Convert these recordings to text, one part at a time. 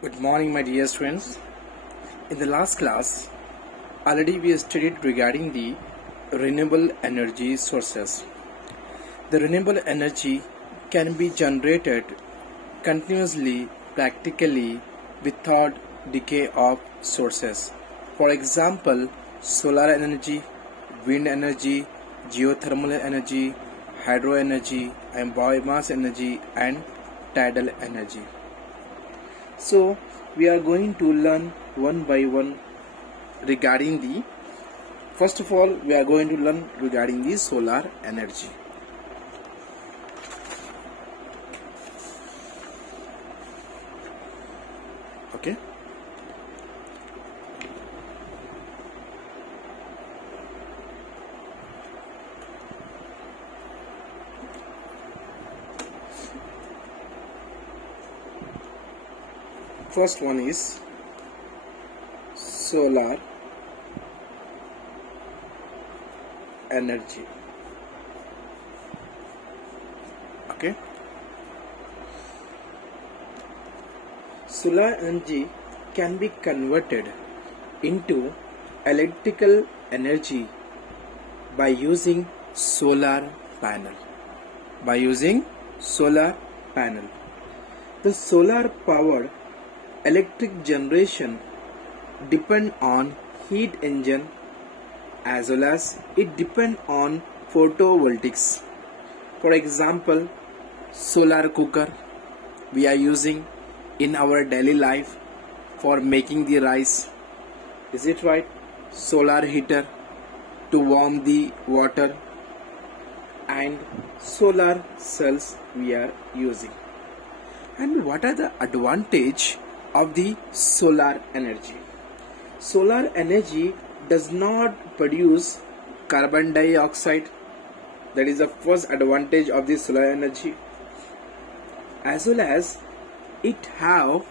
Good morning, my dear students. In the last class, already we studied regarding the renewable energy sources. The renewable energy can be generated continuously, practically, without decay of sources. For example, solar energy, wind energy, geothermal energy, hydro energy, and biomass energy, and tidal energy. So we are going to learn one by one regarding the first of all we are going to learn regarding the solar energy. Okay. First one is solar energy. Okay. Solar energy can be converted into electrical energy by using solar panel. The solar powered electric generation depend on heat engine as well as it depend on photovoltaics. For example, solar cooker we are using in our daily life for making the rice. Is it right? Solar heater to warm the water, and solar cells we are using. And what are the advantage of the solar energy? Solar energy does not produce carbon dioxide. That is the first advantage of the solar energy. As well as it have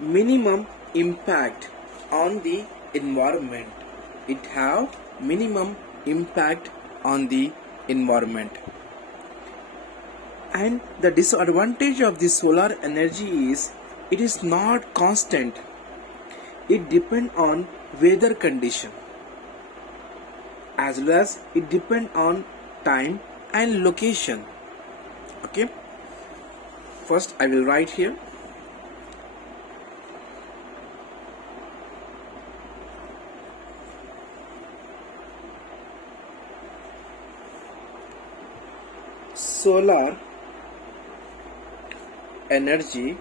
minimum impact on the environment. And the disadvantage of the solar energy is it is not constant. It depends on weather condition as well as it depends on time and location. Okay. First I will write here. Solar energy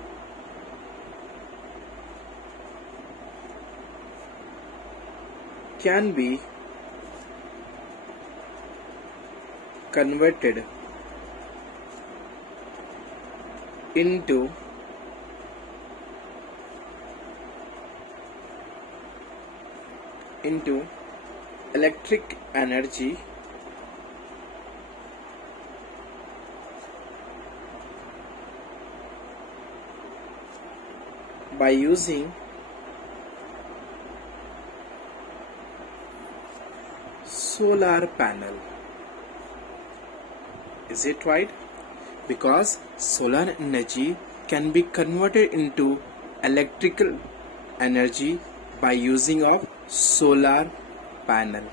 can be converted into electric energy by using solar panel. Is it right? Because solar energy can be converted into electrical energy by using of solar panel.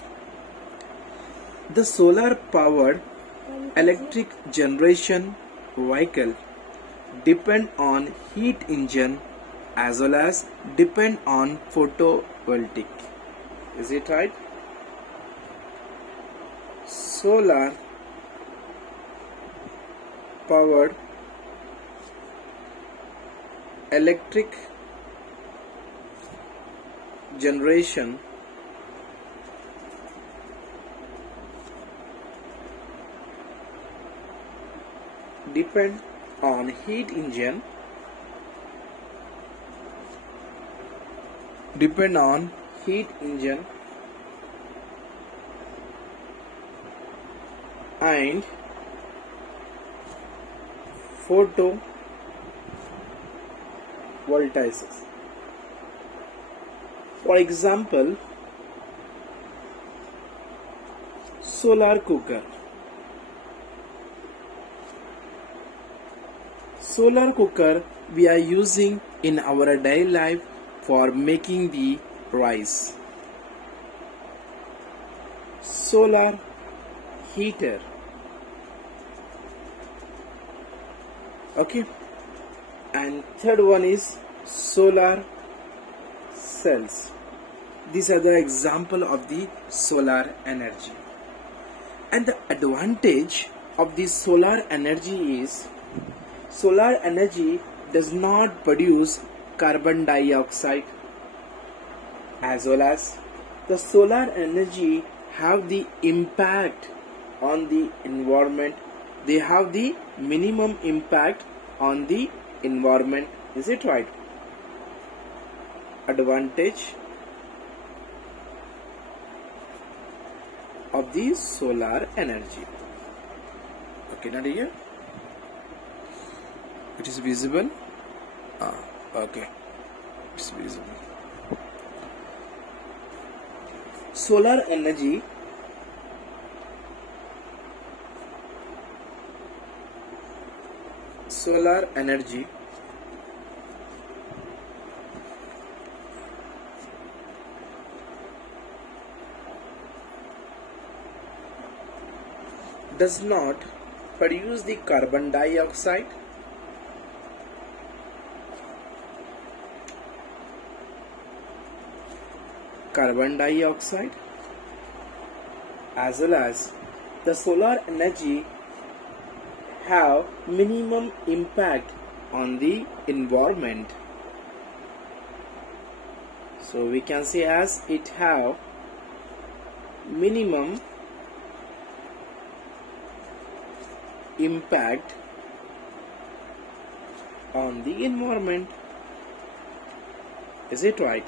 The solar powered electric generation vehicle depend on heat engine as well as depend on photovoltaic. Is it right? Solar powered electric generation depend on heat engine and photovoltaics. For example, solar cooker. Solar cooker we are using in our daily life for making the rice. Solar heater. Okay, and third one is solar cells. These are the example of the solar energy. And the advantage of the solar energy is solar energy does not produce carbon dioxide, as well as the solar energy have the impact on the environment. They have the minimum impact on the environment. Is it right? Advantage of the solar energy. Okay, not here. It is visible. Okay, it's visible. Solar energy does not produce the carbon dioxide, as well as the solar energy have minimum impact on the environment. So we can say as it have minimum impact on the environment. Is it right?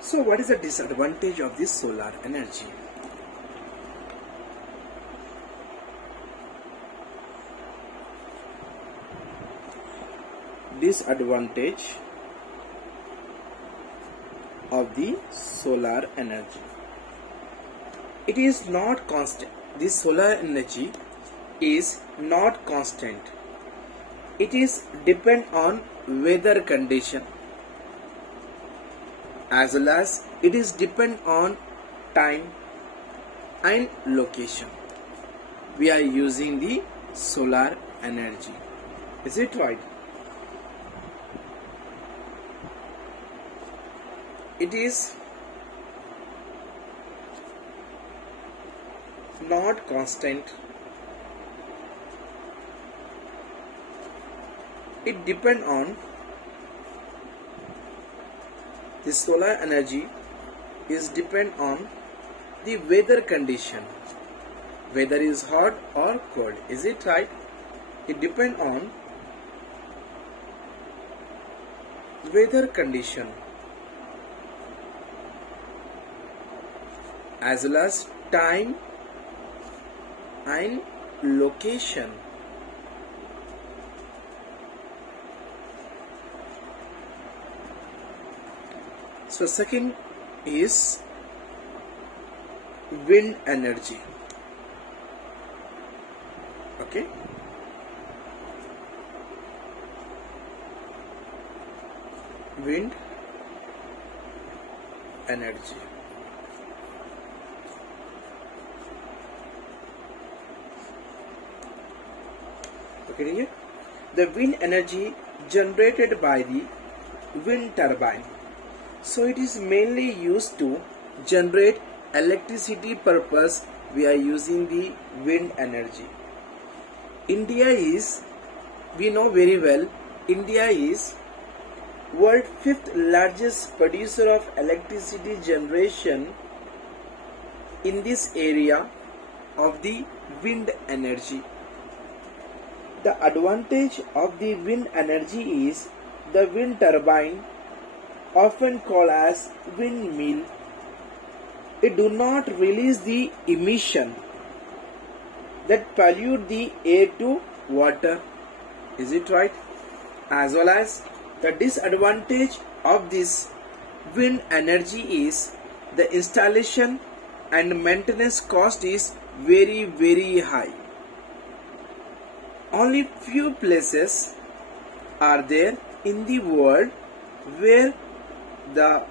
So what is the disadvantage of this solar energy? Disadvantage of the solar energy. It is not constant. This solar energy is not constant. It is depend on weather condition, as well as it is depend on time and location. We are using the solar energy. Is it right? It is not constant. It depend on the solar energy is depend on the weather condition, whether is hot or cold. Is it right? It depend on weather condition as well as time and location. So second is wind energy. Okay, wind energy. Okay, the wind energy generated by the wind turbine. So it is mainly used to generate electricity purpose. We are using the wind energy. India is, we know very well, India is world 5th largest producer of electricity generation in this area of the wind energy. The advantage of the wind energy is the wind turbine, often called as windmill, it do not release the emission that pollute the air to water. Is it right? As well as the disadvantage of this wind energy is the installation and maintenance cost is very high. Only few places are there in the world where the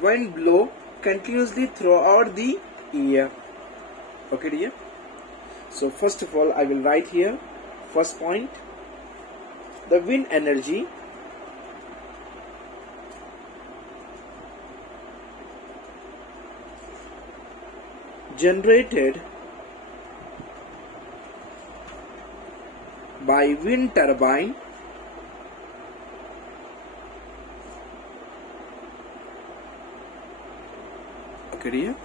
wind blow continuously throughout the year. Okay dear. So first of all I will write here first point, the wind energy generated by wind turbine okay dear,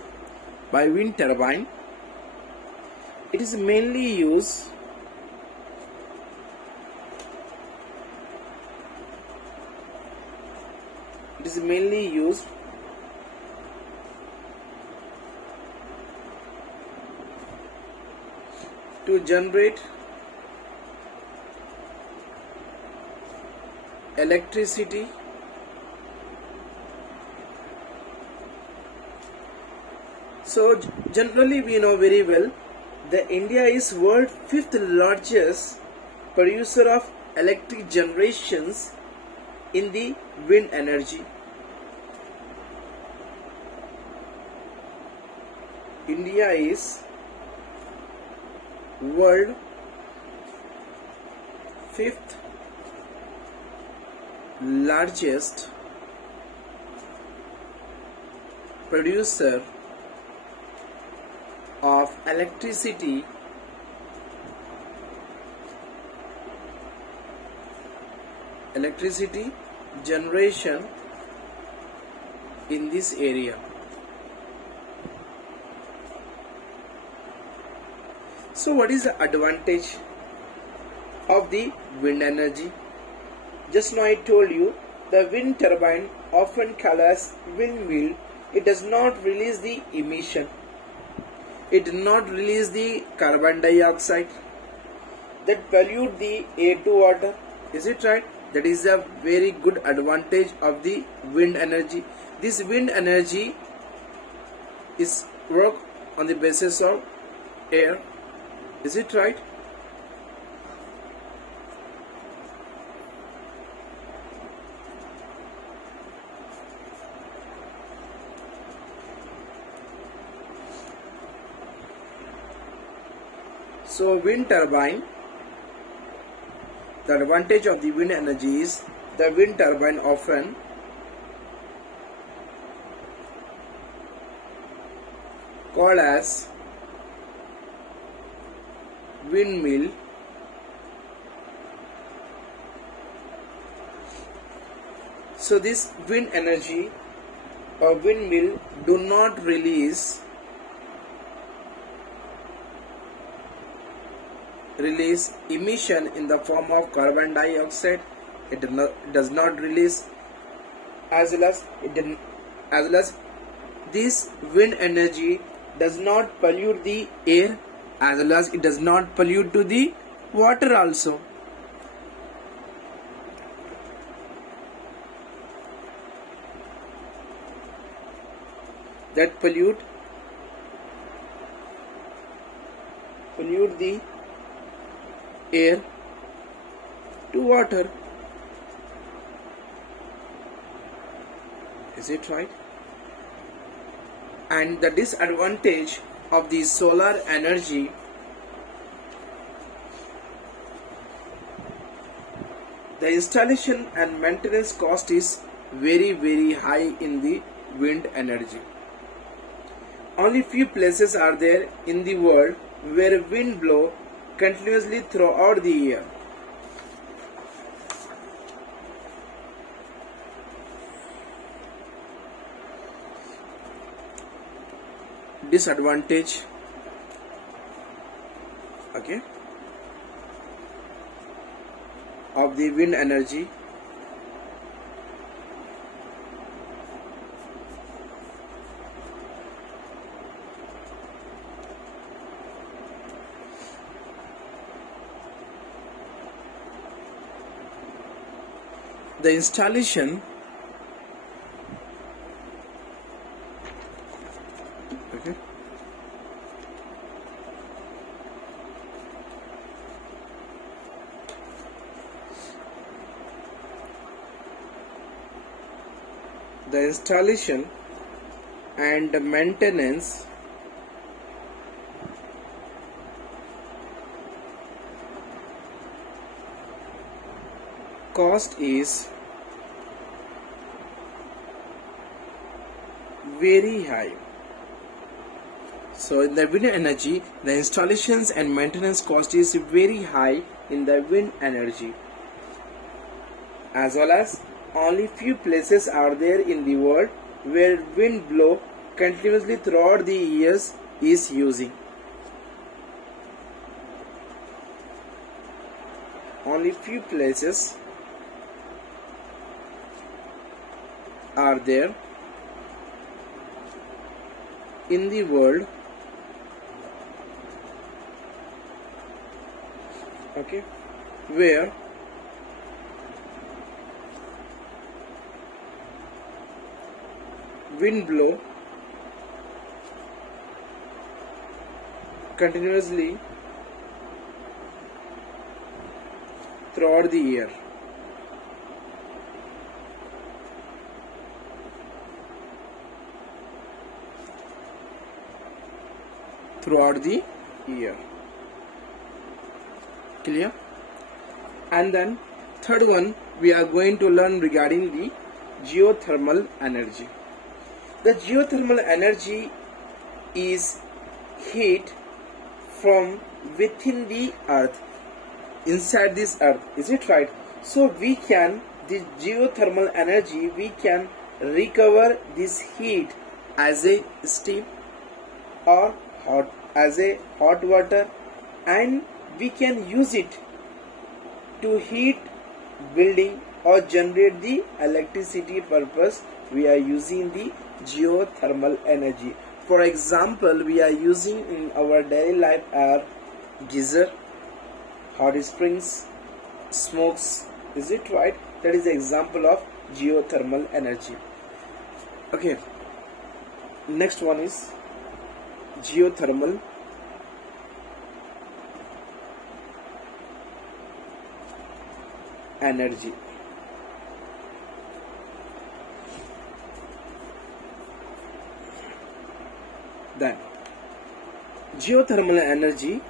by wind turbine, it is mainly used to generate electricity so generally we know very well that India is world 5th largest producer of electric generations in the wind energy. India is world 5th largest producer of electricity generation in this area. So what is the advantage of the wind energy? Just now I told you the wind turbine, often called as windmill, it does not release the emission. It does not release the carbon dioxide that pollute the air to water. Is it right? That is a very good advantage of the wind energy. This wind energy is work on the basis of air. Is it right? So wind turbine, the advantage of the wind energy is the wind turbine often called as windmill so this wind energy or windmill do not release emission in the form of carbon dioxide. It does not release, as well as this wind energy does not pollute the air, as well as it does not pollute to the water also. That pollute the air to water. Is it right? And the disadvantage of the solar energy, the installation and maintenance cost is very high in the wind energy. Only few places are there in the world where wind blow continuously throughout the year. Disadvantage, okay, of the wind energy. The installation, okay, the installation and maintenance cost is very high. So in the wind energy, the installations and maintenance cost is very high in the wind energy, as well as only few places are there in the world where wind blow continuously throughout the years is using. Only few places are there in the world, okay, where wind blow continuously throughout the year. Throughout the year. Clear? And then third one, we are going to learn regarding the geothermal energy. The geothermal energy is heat from within the earth, inside this earth. Is it right? So we can, the geothermal energy, we can recover this heat as a steam or as a hot water, and we can use it to heat building or generate the electricity purpose. We are using the geothermal energy. For example, we are using in our daily life are geyser, hot springs, smokes. Is it right? That is the example of geothermal energy. Okay, next one is geothermal energy. Then geothermal energy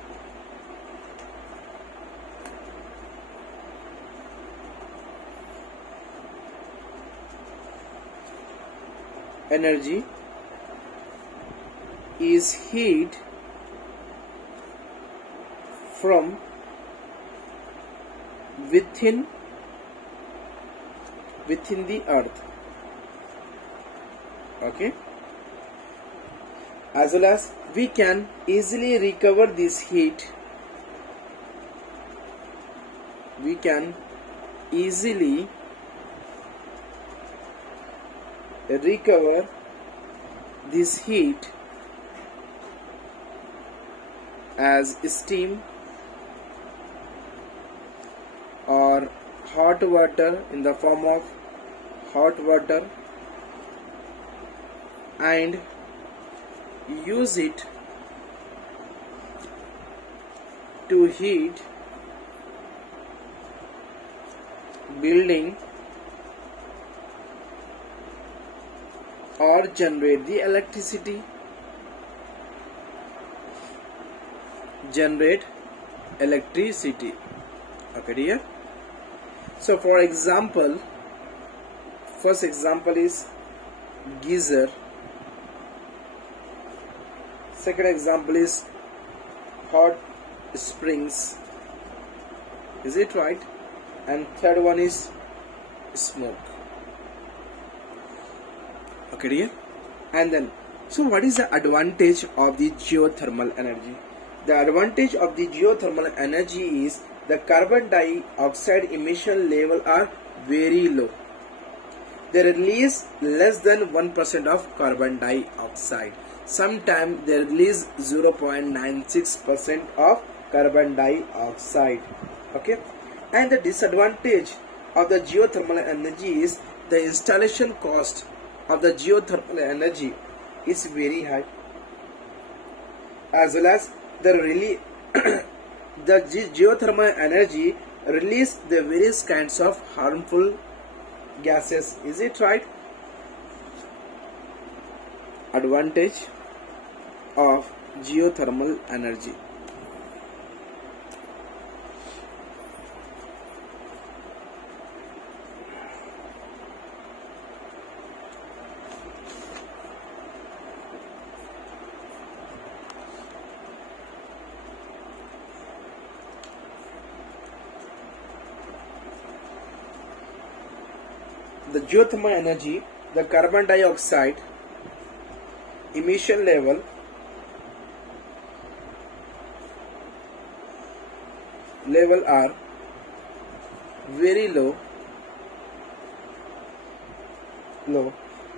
is heat from within the earth, okay, as well as we can easily recover this heat. We can easily recover this heat as steam or hot water, in the form of hot water, and use it to heat building or generate the electricity. Okay, dear. So for example, first example is geyser, second example is hot springs. Is it right? And third one is smoke. Okay, dear. And then, so what is the advantage of the geothermal energy? The advantage of the geothermal energy is the carbon dioxide emission level are very low. They release less than 1% of carbon dioxide. Sometimes they release 0.96% of carbon dioxide. Okay. And the disadvantage of the geothermal energy is the installation cost of the geothermal energy is very high, as well as the geothermal energy release the various kinds of harmful gases. Is it right? advantage of geothermal energy. The geothermal energy, the carbon dioxide emission level are very low.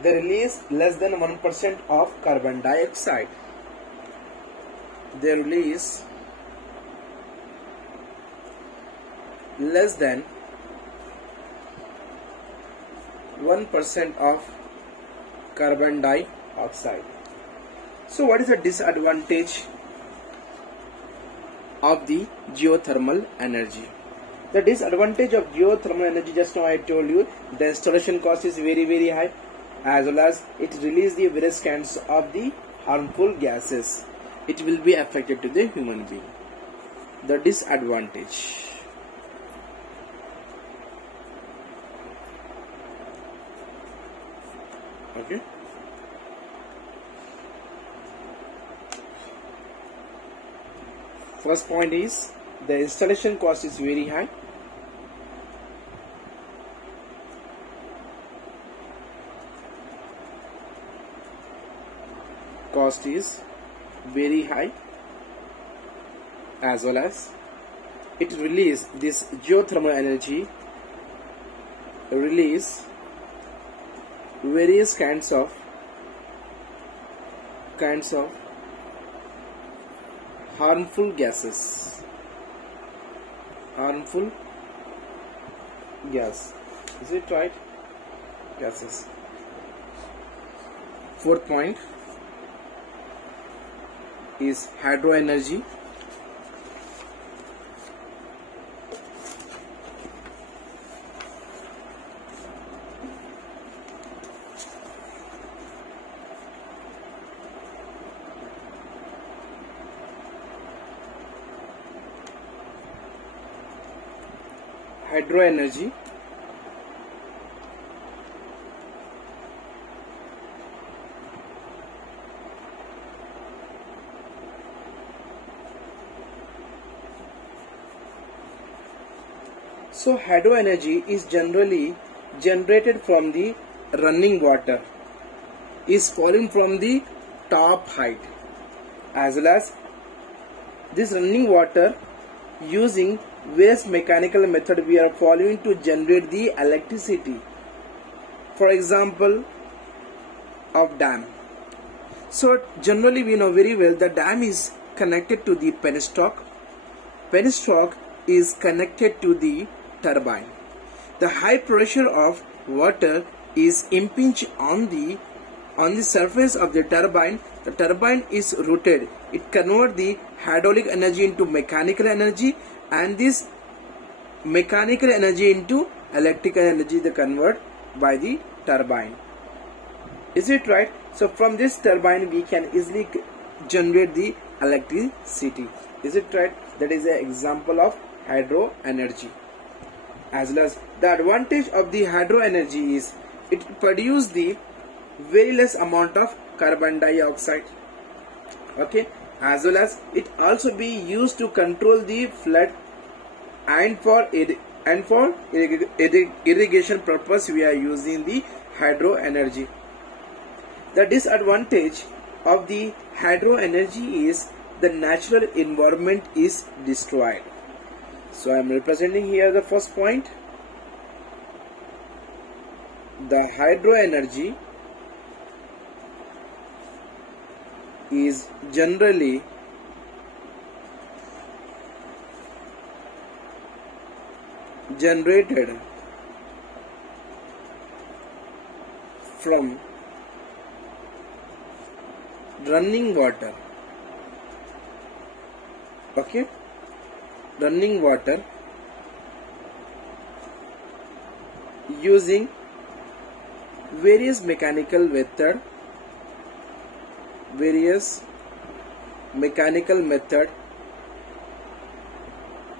They release less than 1% of carbon dioxide. They release less than 1% of carbon dioxide. So what is the disadvantage of the geothermal energy? The disadvantage of geothermal energy, just now I told you, the installation cost is very high, as well as it releases the various kinds of the harmful gases. It will be affected to the human being. The disadvantage. Okay. First point is the installation cost is very high. Cost is very high, as well as it release this geothermal energy release various kinds of harmful gases. Harmful gas. Is it right? Gases. Fourth point is hydro energy. Hydro energy So hydro energy is generally generated from the running water, is falling from the top height, as well as this running water using various mechanical method we are following to generate the electricity. For example, of dam. So generally we know very well the dam is connected to the penstock. Penstock is connected to the turbine. The high pressure of water is impinged on the surface of the turbine. The turbine is rotated. It converts the hydraulic energy into mechanical energy, and this mechanical energy into electrical energy they convert by the turbine. Is it right? So from this turbine we can easily generate the electricity. Is it right? That is an example of hydro energy. As well as the advantage of the hydro energy is it produces the very less amount of carbon dioxide. Okay, as well as it also be used to control the flood, and for irrigation purpose we are using the hydro energy. The disadvantage of the hydro energy is the natural environment is destroyed. So I am representing here the first point. The hydro energy is generally generated from running water. Okay, running water using various mechanical method various mechanical method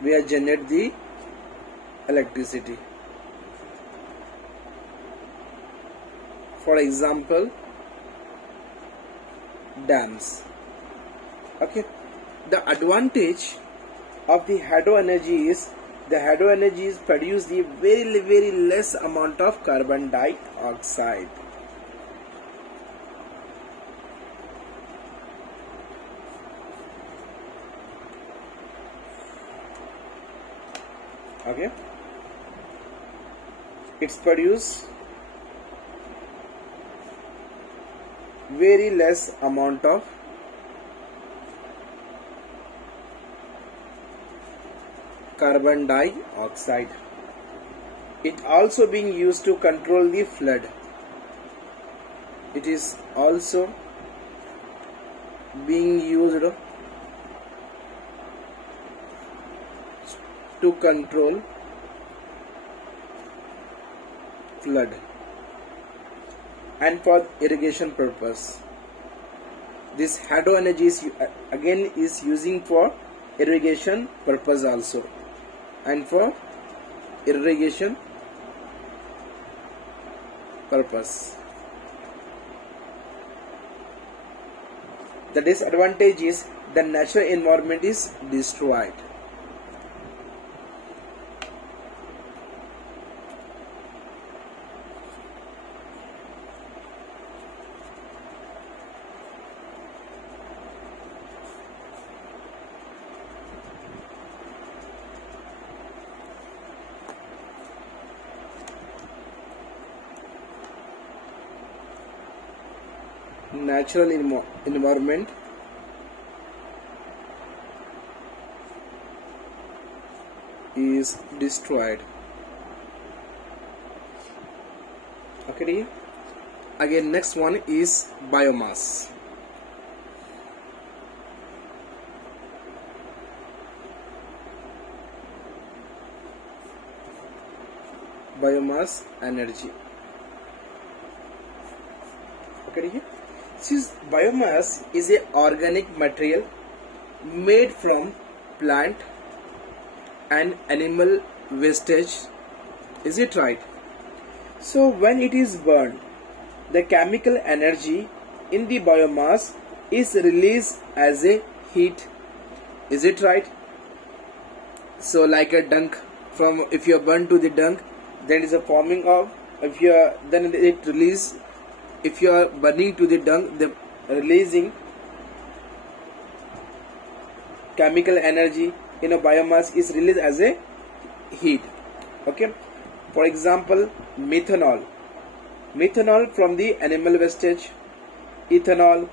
we generate the electricity. For example, dams. Okay, the advantage of the hydro energy is the hydro energy is produce the very less amount of carbon dioxide. Okay, it's produce very less amount of carbon dioxide. It also being used to control the flood. It is also being used to control flood and for irrigation purpose. This hydro energy is again is using for irrigation purpose also, and for irrigation purpose. The disadvantage is the natural environment is destroyed. Natural environment is destroyed. Okay, again next one is biomass. Biomass energy. Okay, since biomass is a organic material made from plant and animal wastage, is it right? So when it is burned, the chemical energy in the biomass is released as a heat, is it right? So like a dung, from if you are burned to the dung, there is a forming of, if you are then it release. If you are burning to the dung, the releasing chemical energy in a biomass is released as a heat. Okay, for example, methanol from the animal wastage, ethanol,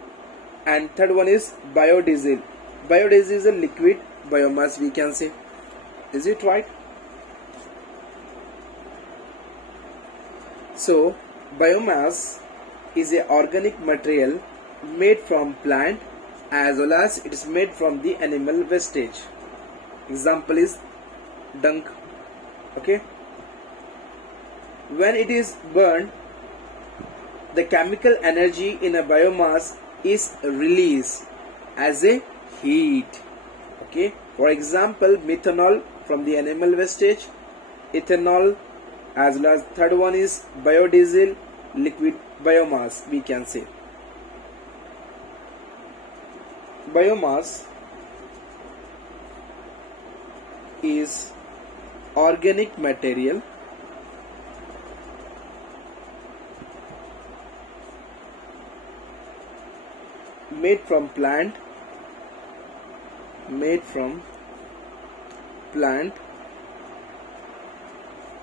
and third one is biodiesel. Biodiesel is a liquid biomass, we can say, is it right? So biomass is a organic material made from plant as well as it is made from the animal wastage. Example is dung. Okay, when it is burned, the chemical energy in a biomass is released as a heat. Okay, for example, methanol from the animal wastage, ethanol, as well as third one is biodiesel, liquid biomass, we can say. Biomass is organic material made from plant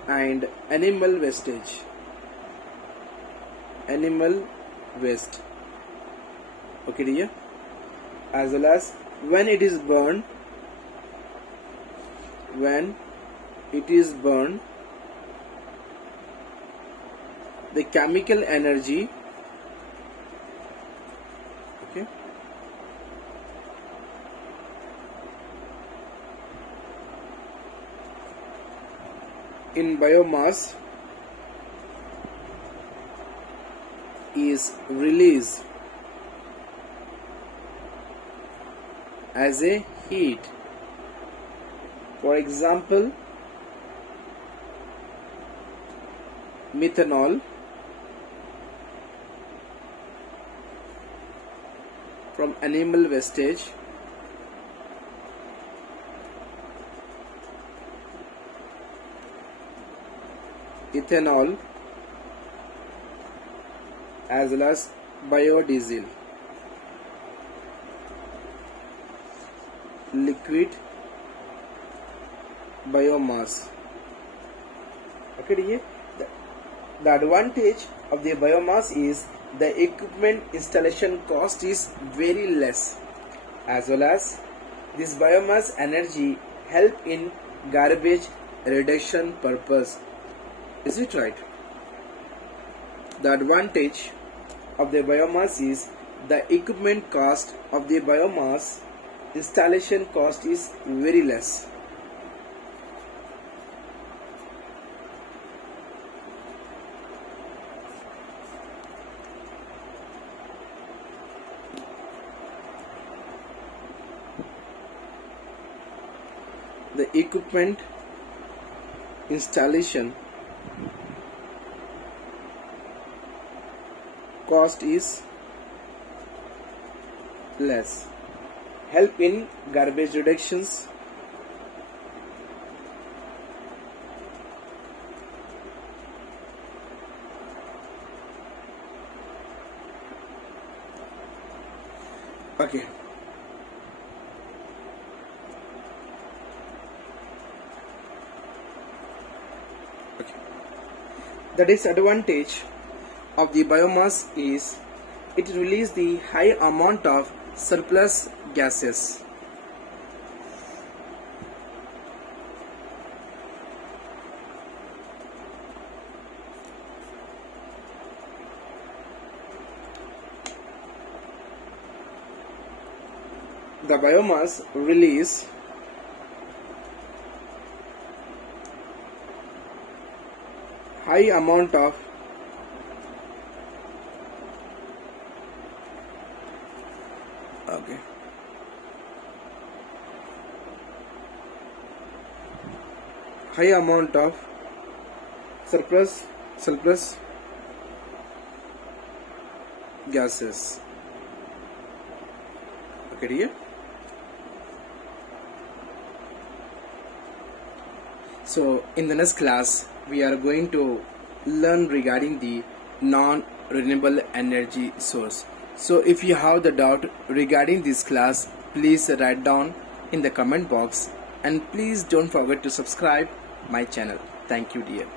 and animal wastage, animal waste. Okay dear, as well as when it is burned, the chemical energy, okay, in biomass is released as a heat. For example, methanol from animal wastage, ethanol, as well as biodiesel, liquid biomass. Okay, the advantage of the biomass is the equipment installation cost is very less, as well as this biomass energy help in garbage reduction purpose. Is it right? The advantage of the biomass is the equipment cost of the biomass installation cost is very less. The equipment installation cost is less, help in garbage reductions, okay. The disadvantage of the biomass is it releases the high amount of surplus gases. The biomass release high amount of surplus gases. Okay, dear. So in the next class we are going to learn regarding the non-renewable energy source. So if you have the doubt regarding this class, please write down in the comment box, and please don't forget to subscribe my channel. Thank you, dear.